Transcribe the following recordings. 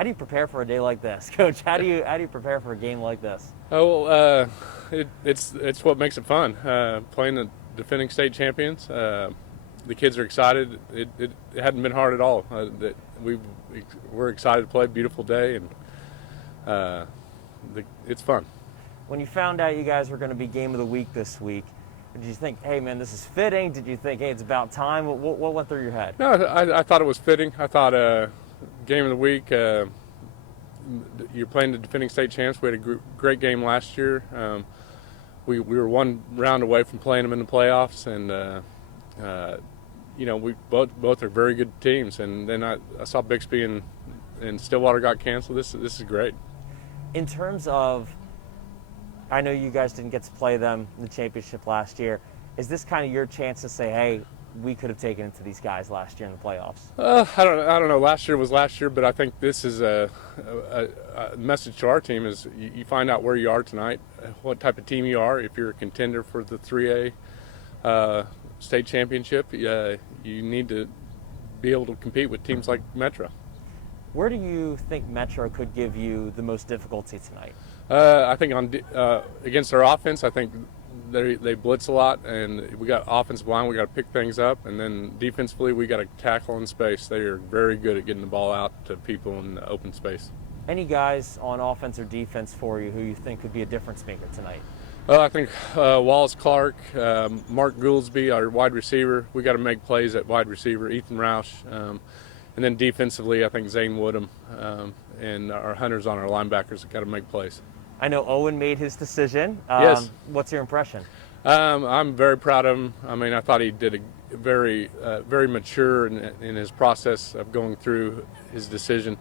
How do you prepare for a day like this, Coach? How do you prepare for a game like this? Oh, it's what makes it fun. Playing the defending state champions. The kids are excited. It hadn't been hard at all. We're excited to play. Beautiful day, and it's fun. When you found out you guys were going to be Game of the Week this week, did you think, hey, man, this is fitting? Did you think, hey, it's about time? What went through your head? No, I thought it was fitting. I thought game of the week. You're playing the defending state champs. We had a great game last year. We were one round away from playing them in the playoffs, and we both are very good teams. And then I saw Bixby and Stillwater got canceled. This is great. In terms of, I know you guys didn't get to play them in the championship last year. Is this kind of your chance to say, hey, we could have taken it to these guys last year in the playoffs? I don't know. Last year was last year, but I think this is a message to our team is you find out where you are tonight, what type of team you are. If you're a contender for the 3A state championship, you need to be able to compete with teams like Metro. Where do you think Metro could give you the most difficulty tonight? I think against our offense, I think they blitz a lot, and we got offensive line. We got to pick things up, and then defensively, we got to tackle in space. They are very good at getting the ball out to people in the open space. Any guys on offense or defense for you who you think could be a difference maker tonight? I think Wallace Clark, Mark Gouldsby, our wide receiver. We got to make plays at wide receiver. Ethan Roush, and then defensively, I think Zane Woodham and our hunters on our linebackers have got to make plays. I know Owen made his decision. Yes. What's your impression? I'm very proud of him. I mean, I thought he did a very mature in his process of going through his decision,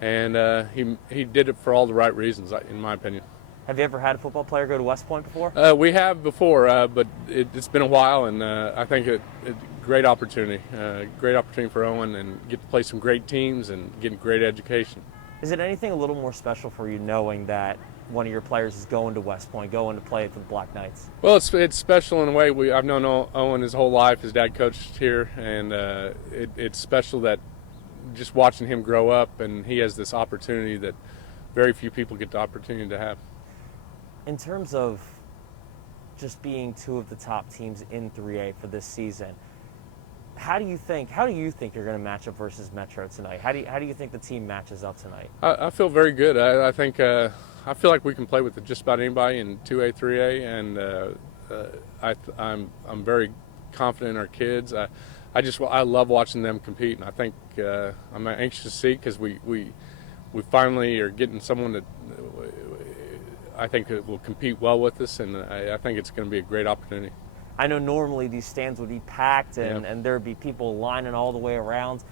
and he did it for all the right reasons, in my opinion. Have you ever had a football player go to West Point before? We have before, but it's been a while, and I think it great opportunity for Owen, and get to play some great teams and get great education. Is it anything a little more special for you knowing that one of your players is going to West Point, going to play for the Black Knights? Well, it's special in a way. I've known Owen his whole life. His dad coached here, and it's special that just watching him grow up, and he has this opportunity that very few people get the opportunity to have. In terms of just being two of the top teams in 3A for this season, how do you think you're going to match up versus Metro tonight? How do you think the team matches up tonight? I feel very good. I think I feel like we can play with just about anybody in 2A, 3A, and I'm very confident in our kids. I love watching them compete, and I think I'm anxious to see, because we finally are getting someone that I think will compete well with us, and I think it's going to be a great opportunity. I know normally these stands would be packed and there'd be people lining all the way around.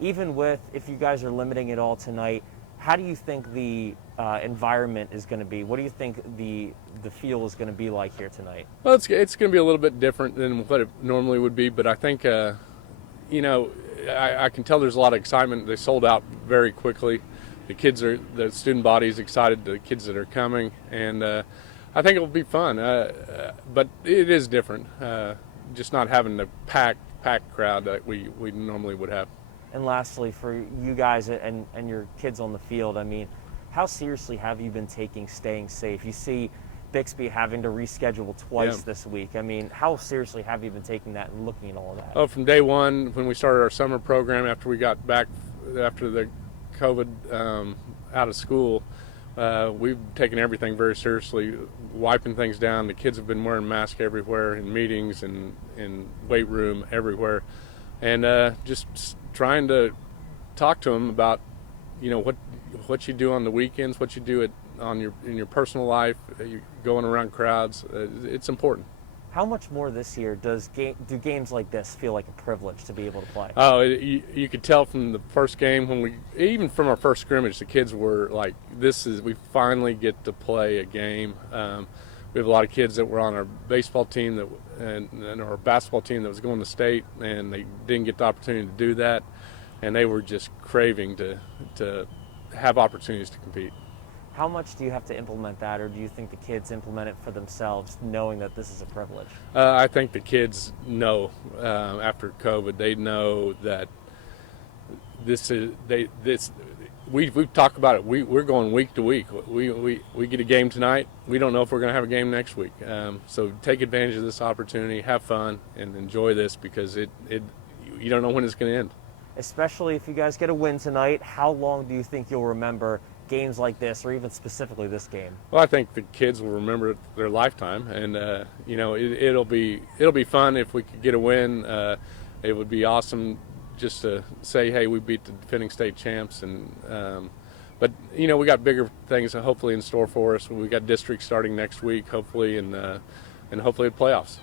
Even if you guys are limiting it all tonight, how do you think the environment is going to be? What do you think the feel is going to be like here tonight? Well, it's going to be a little bit different than what it normally would be, but I think, I can tell there's a lot of excitement. They sold out very quickly. The student body is excited, the kids that are coming, and I think it'll be fun. But it is different, just not having the packed crowd that we normally would have. And lastly, for you guys and your kids on the field, I mean, how seriously have you been taking staying safe? You see Bixby having to reschedule twice this week. I mean, how seriously have you been taking that and looking at all of that? Oh, from day one, when we started our summer program, after we got back after the COVID out of school, we've taken everything very seriously, wiping things down. The kids have been wearing masks everywhere, in meetings and in weight room, everywhere, and just trying to talk to them about, what you do on the weekends, what you do in your personal life, you going around crowds. It's important. How much more this year do games like this feel like a privilege to be able to play? Oh, you could tell from the first game, even from our first scrimmage, the kids were like, we finally get to play a game. We have a lot of kids that were on our baseball team and our basketball team that was going to state, and they didn't get the opportunity to do that, and they were just craving to have opportunities to compete. How much do you have to implement that, or do you think the kids implement it for themselves, knowing that this is a privilege? I think the kids know after COVID, they know that we've talked about it. We're going week to week. We get a game tonight. We don't know if we're going to have a game next week. So take advantage of this opportunity, have fun, and enjoy this, because you don't know when it's going to end. Especially if you guys get a win tonight, how long do you think you'll remember games like this, or even specifically this game? Well, I think the kids will remember it their lifetime, and it'll be fun if we could get a win. It would be awesome just to say, hey, we beat the defending state champs, and but we got bigger things hopefully in store for us. We got districts starting next week, hopefully, and hopefully the playoffs.